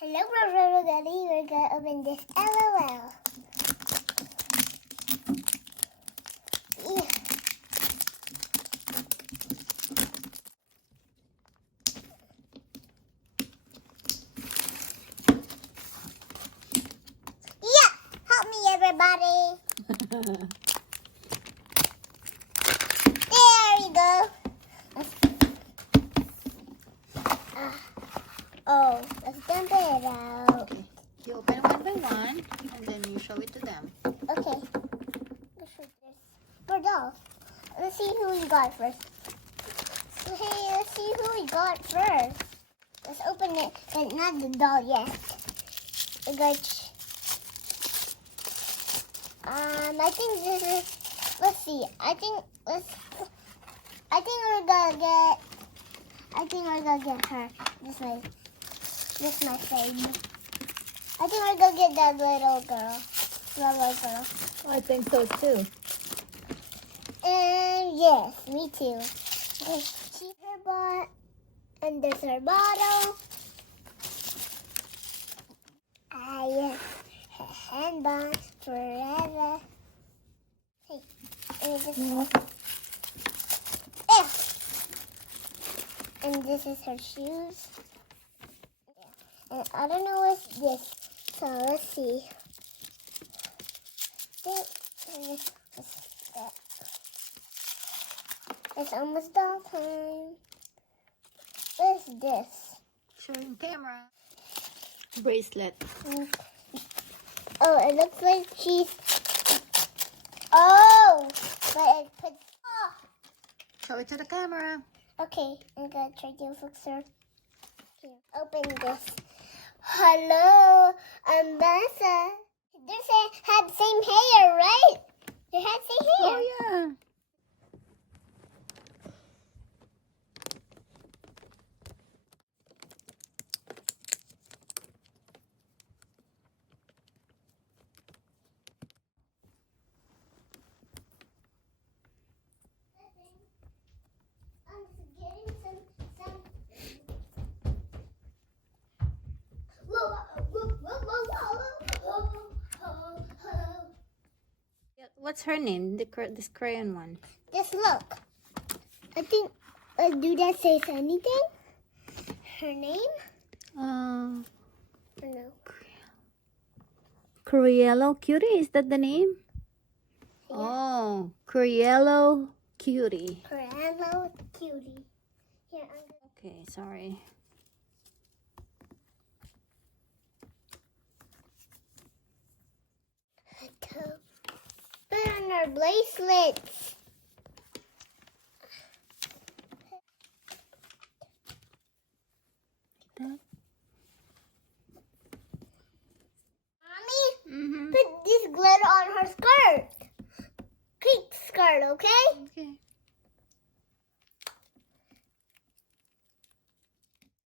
Hello, everybody. We're gonna open this LOL. Yeah. Yeah, help me, everybody. There we go. Oh, let's dump it out. Okay. You open it one by one, and then you show it to them. Okay. Let's shoot this. For dolls. Let's see who we got first. Hey, let's see who we got first. Let's open it, but not the doll yet. We got. I think this is. Let's see. I think we're gonna get. I think we're gonna get her this way. This my thing. I think we're gonna get that little girl. I think so too. And yes, me too. She's her bot, and there's her bottle. Yes, her handband forever. Hey, and this and this is her shoes. And I don't know what's this, so let's see. It's almost doll time. What's this? Showing camera. Bracelet. Oh, it looks like she's. Oh, but it puts. Oh. Show it to the camera. Okay, I'm gonna try to fix her. Here, open this. Hello, Ambassa. They had same hair, right? They had same hair. Oh yeah. I'm getting some. What's her name? This crayon one. Just look. I think. Do that say anything? Her name? Or no? Crayellow Cutie. Is that the name? Yeah. Oh, Crayellow Cutie. Crayellow Cutie. Here, Okay, sorry. Put on our bracelets. That. Mommy, put this glitter on her skirt. Pink skirt, okay? Okay.